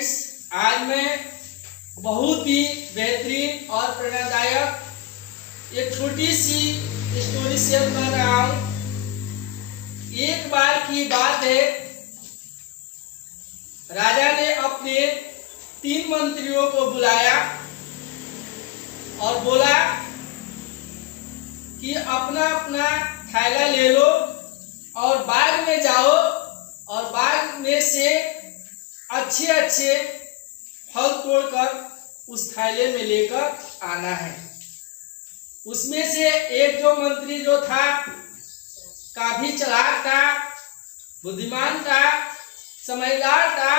Friends, आज मैं बहुत ही बेहतरीन और प्रेरणादायक एक छोटी सी स्टोरी शेयर कर रहा हूँ। एक बार की बात है, राजा ने अपने 3 मंत्रियों को बुलाया और बोला कि अपना अपना थैला ले लो और बाग में जाओ और बाग में से अच्छे अच्छे फल तोड़कर उस थैले में लेकर आना है। उसमें से एक जो मंत्री जो था काफी चालाक था, बुद्धिमान था, समझदार था।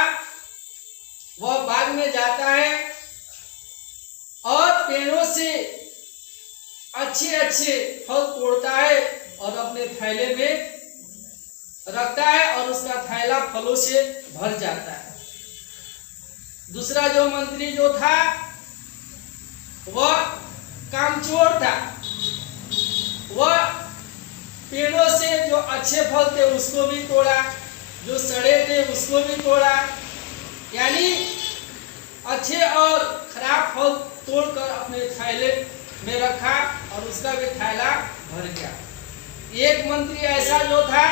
वह बाग में जाता है और पेड़ों से अच्छे अच्छे फल तोड़ता है और अपने थैले में रखता है और उसका थैला फलों से भर जाता है। दूसरा जो मंत्री जो था वह कामचोर था। वह पेड़ों से जो अच्छे फल थे उसको भी तोड़ा, जो सड़े थे उसको भी तोड़ा, यानी अच्छे और खराब फल तोड़कर अपने थैले में रखा और उसका भी थैला भर गया। एक मंत्री ऐसा जो था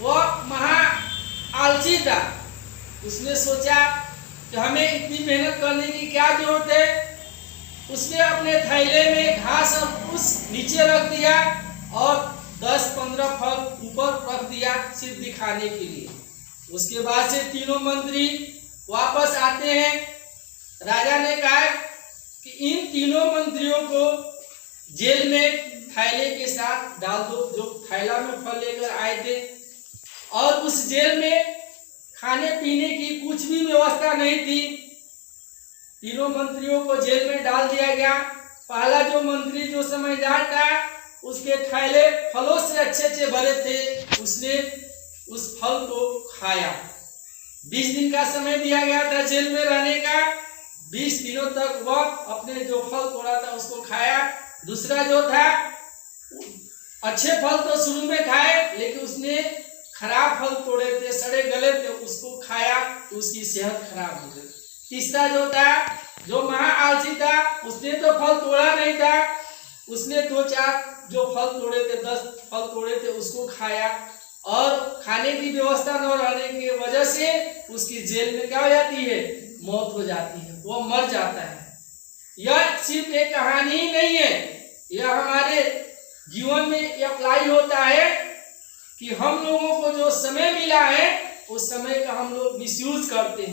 वह महा आलसी था। उसने सोचा कि हमें इतनी मेहनत करने की क्या जरूरत है। उसने अपने थैले में घास और फूस नीचे रख दिया और 10-15 फल ऊपर रख दिया सिर्फ दिखाने के लिए। उसके बाद से तीनों मंत्री वापस आते हैं। राजा ने कहा कि इन तीनों मंत्रियों को जेल में थैले के साथ डाल दो, जो थैला में फल लेकर आए थे। और उस जेल में खाने पीने की कुछ भी व्यवस्था नहीं थी। तीनों मंत्रियों को जेल में डाल दिया गया। पहला जो मंत्री जो समझदार था, उसके थैले फलों से अच्छे अच्छे भरे थे, उसने उस फल को खाया। 20 दिन का समय दिया गया था जेल में रहने का। 20 दिनों तक वह अपने जो फल तोड़ा था उसको खाया। दूसरा जो था अच्छे फल तो शुरू में खाए, लेकिन उसने खराब फल तोड़े थे, सड़े गले थे, उसको खाया तो उसकी सेहत खराब हो गई। तीसरा जो था, जो महा आलसी था, उसने तो फल तोड़ा नहीं था। उसने 2-4 जो फल तोड़े थे, 10 फल तोड़े थे, उसको खाया और खाने की व्यवस्था न रहने की वजह से उसकी जेल में क्या हो जाती है, मौत हो जाती है, वो मर जाता है। यह सिर्फ एक कहानी ही नहीं है, यह हमारे जीवन में अप्लाई होता है कि हम लोगों को जो समय मिला है उस समय का हम लोग मिसयूज करते हैं।